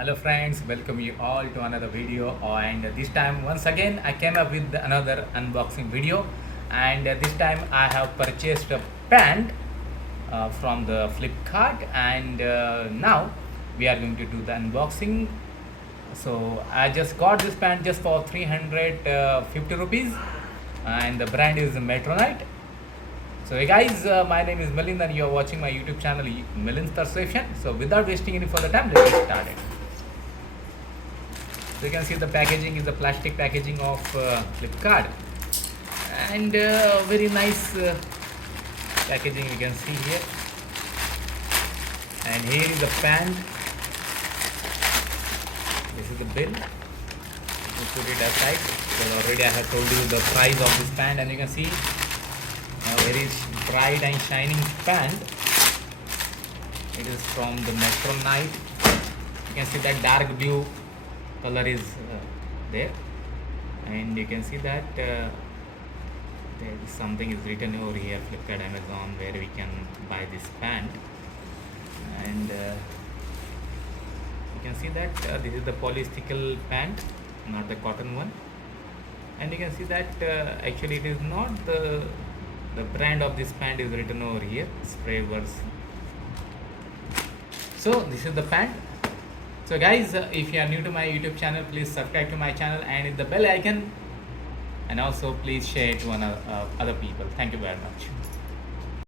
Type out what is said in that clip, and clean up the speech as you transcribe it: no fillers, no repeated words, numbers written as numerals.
Hello friends, welcome you all to another video, and this time once again I came up with another unboxing video, and this time I have purchased a pant from the Flipkart, and now we are going to do the unboxing. So I just got this pant just for 350 rupees, and the brand is Metronite. So hey guys, my name is Milind and you are watching my YouTube channel Milind's Perception. So without wasting any further time, let's get started. So you can see the packaging is the plastic packaging of Flipkart, and very nice packaging you can see here. And here is the pant. This is the bill. You put it aside because already I have told you the price of this pant, and you can see a very bright and shining pant. It is from the Metronite. You can see that dark blue color is there, and you can see that there is something is written over here, Flipkart, Amazon, where we can buy this pant. And you can see that this is the polyester pant, not the cotton one. And you can see that actually it is not the brand of this pant is written over here, spray words. So this is the pant. So guys, if you are new to my YouTube channel, please subscribe to my channel and hit the bell icon, and also please share it to other people. Thank you very much.